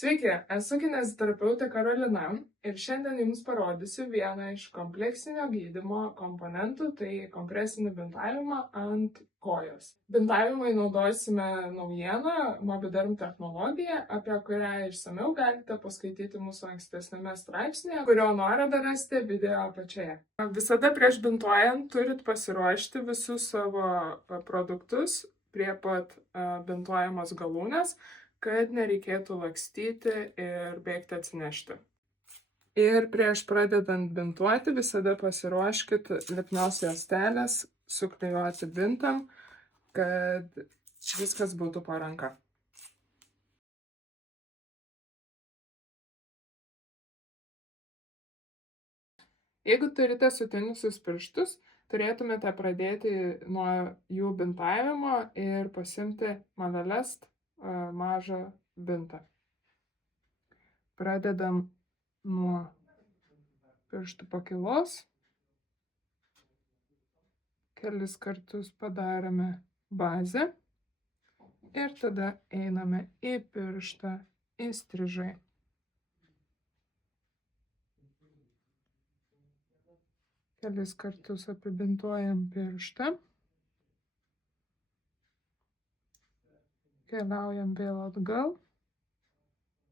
Sveiki, esu kineziterapeutė Karolina ir šiandien Jums parodysiu vieną iš kompleksinio gydymo komponentų, tai kompresinį bintavimą ant kojos. Bintavimui naudosime naujieną Mobiderm technologiją, apie kurią išsamiau galite paskaityti mūsų ankstesnėme straipsnėje, kurio nuorodą rasite video apačioje. Visada prieš bintuojant turit pasiruošti visus savo produktus prie pat bintuojamos galūnės, kad nereikėtų lakstyti ir bėgti atsinešti. Ir prieš pradedant bintuoti visada pasiruoškit lipnios juostelės suklijuoti bintam, kad viskas būtų po ranka. Jeigu turite sutinusius pirštus, turėtumėte pradėti nuo jų bintavimo ir pasiimti Mavelest mažą bintą. Pradedam nuo pirštų pakylos. Kelis kartus padarome bazę ir tada einame į pirštą įstrižai. Kelis kartus apibintuojam pirštą. Keliaujam vėl atgal,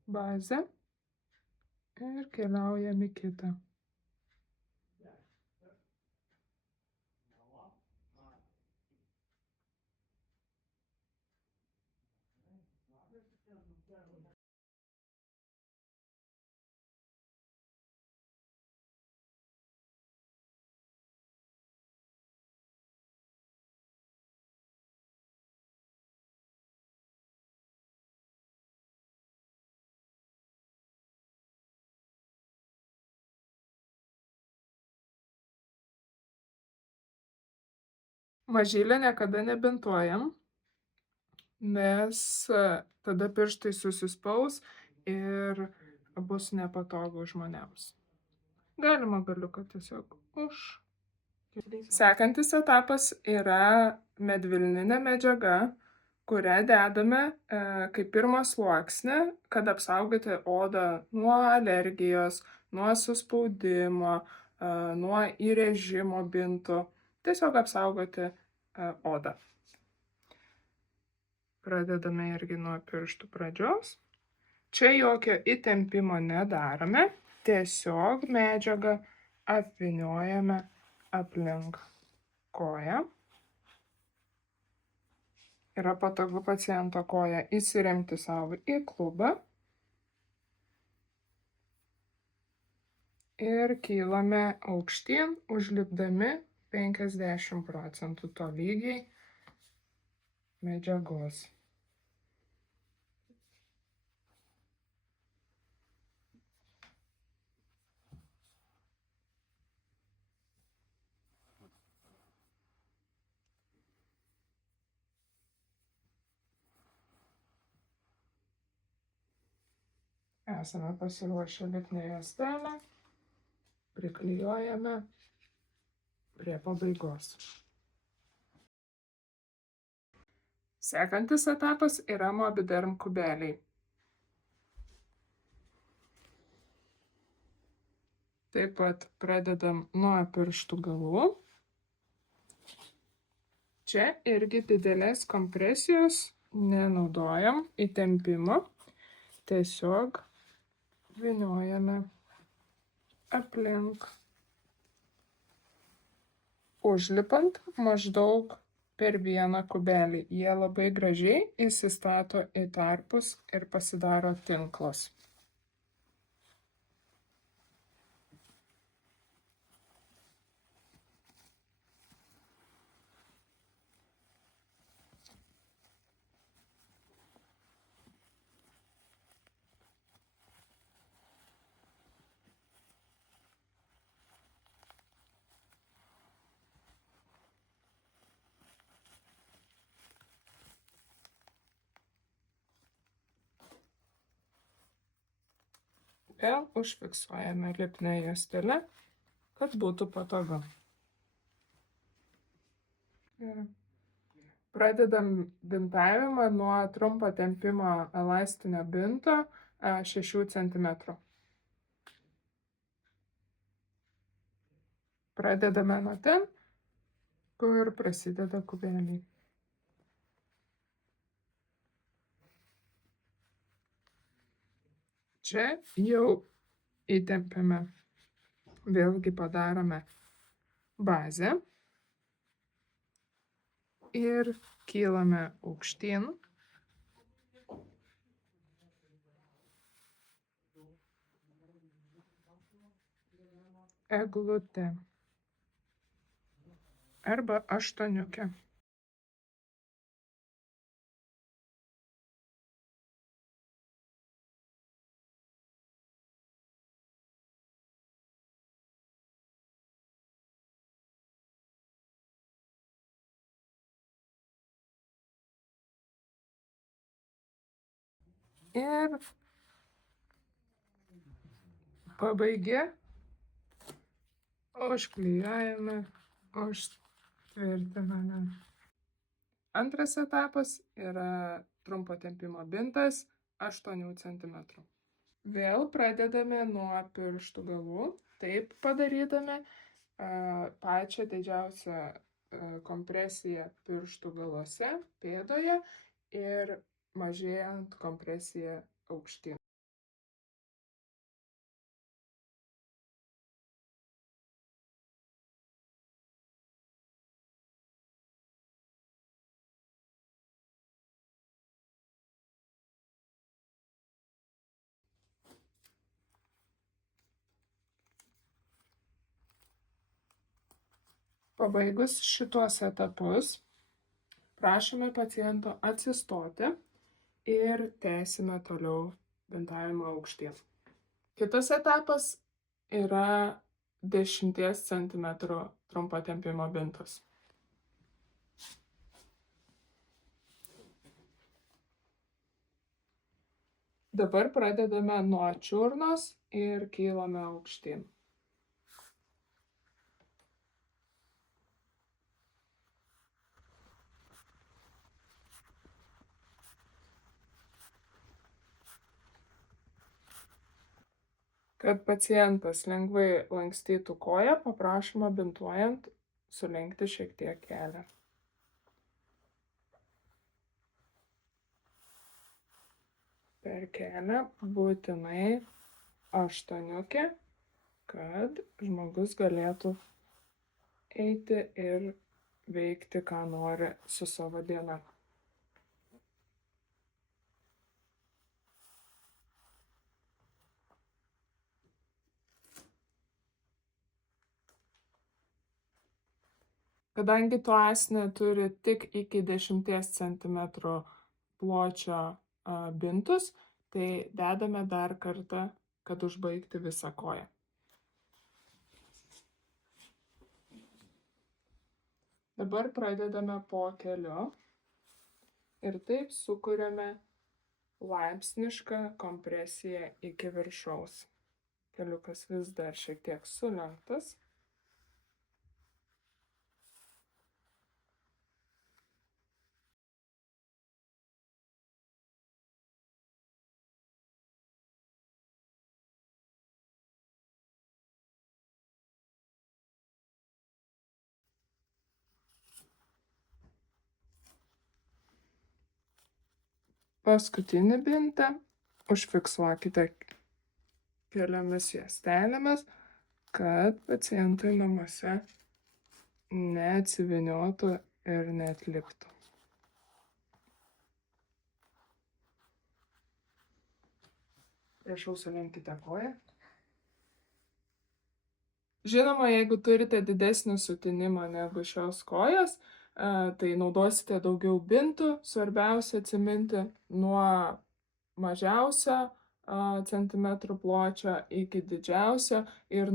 bazę ir keliaujam į kitą. Mažylę niekada nebintuojam, nes tada pirštai susispaus ir bus nepatogu žmonėms. Galima galiuką tiesiog už. Sekantis etapas yra medvilninė medžiaga, kurią dedame kaip pirmą sluoksnį, kad apsaugoti odą nuo alergijos, nuo suspaudimo, nuo įrėžimo bintų. Tiesiog apsaugoti odą. Pradedame irgi nuo pirštų pradžios. Čia jokio įtempimo nedarome, tiesiog medžiagą apvyniojame aplink koją. Yra patogu paciento koją įsiremti savo į klubą. Ir kylame aukštyn, užlipdami 50% tolygiai medžiagos. Esame pasiruošę lipnią juostelę, priklijuojame prie pabaigos. Sekantis etapas yra Mobiderm kubeliai. Taip pat pradedam nuo pirštų galų. Čia irgi didelės kompresijos nenaudojam, įtempimo. Tiesiog vyniojame aplink. Užlipant maždaug per vieną kubelį. Jie labai gražiai įsistato į tarpus ir pasidaro tinklas. Vėl užfiksuojame lipnią juostelę, kad būtų patogu. Pradedam bintavimą nuo trumpo tempimo elastinio binto 6 cm. Pradedame nuo ten, kur prasideda kubeliai. Čia jau įtempiame, vėlgi padarome bazę ir kylame aukštyn. Eglutė arba aštuoniukė. Ir pabaigė, užklijuojame, užtvirtiname. Antras etapas yra trumpo tempimo bintas 8 cm. Vėl pradedame nuo pirštų galų, taip padarydami pačią didžiausią kompresiją pirštų galuose, pėdoje ir mažėjant kompresiją aukštyn. Pabaigus šituos etapus, prašome paciento atsistoti ir tęsime toliau bintavimą aukštyn. Kitas etapas yra 10 cm trumpo tempimo bintas. Dabar pradedame nuo čiurnos ir kylame aukštyn. Kad pacientas lengvai lankstytų koją, paprašoma bintuojant sulenkti šiek tiek kelią. Per kelią būtinai aštuoniukė, kad žmogus galėtų eiti ir veikti, ką nori su savo diena. Kadangi toasinė turi tik iki 10 cm pločio bintus, tai dedame dar kartą, kad užbaigti visą koją. Dabar pradedame po keliu ir taip sukuriame laipsnišką kompresiją iki viršaus. Keliukas vis dar šiek tiek sulenktas. Paskutinį bintą užfiksuokite keliomis juostelėmis, kad pacientui namuose neatsivyniotų ir neatliptų. Prašau, sulenkite koją. Žinoma, jeigu turite didesnį sutinimą negu šios kojos, tai naudosite daugiau bintų. Svarbiausia atsiminti nuo mažiausio centimetrų pločio iki didžiausio ir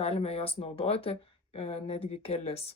galime juos naudoti netgi kelis.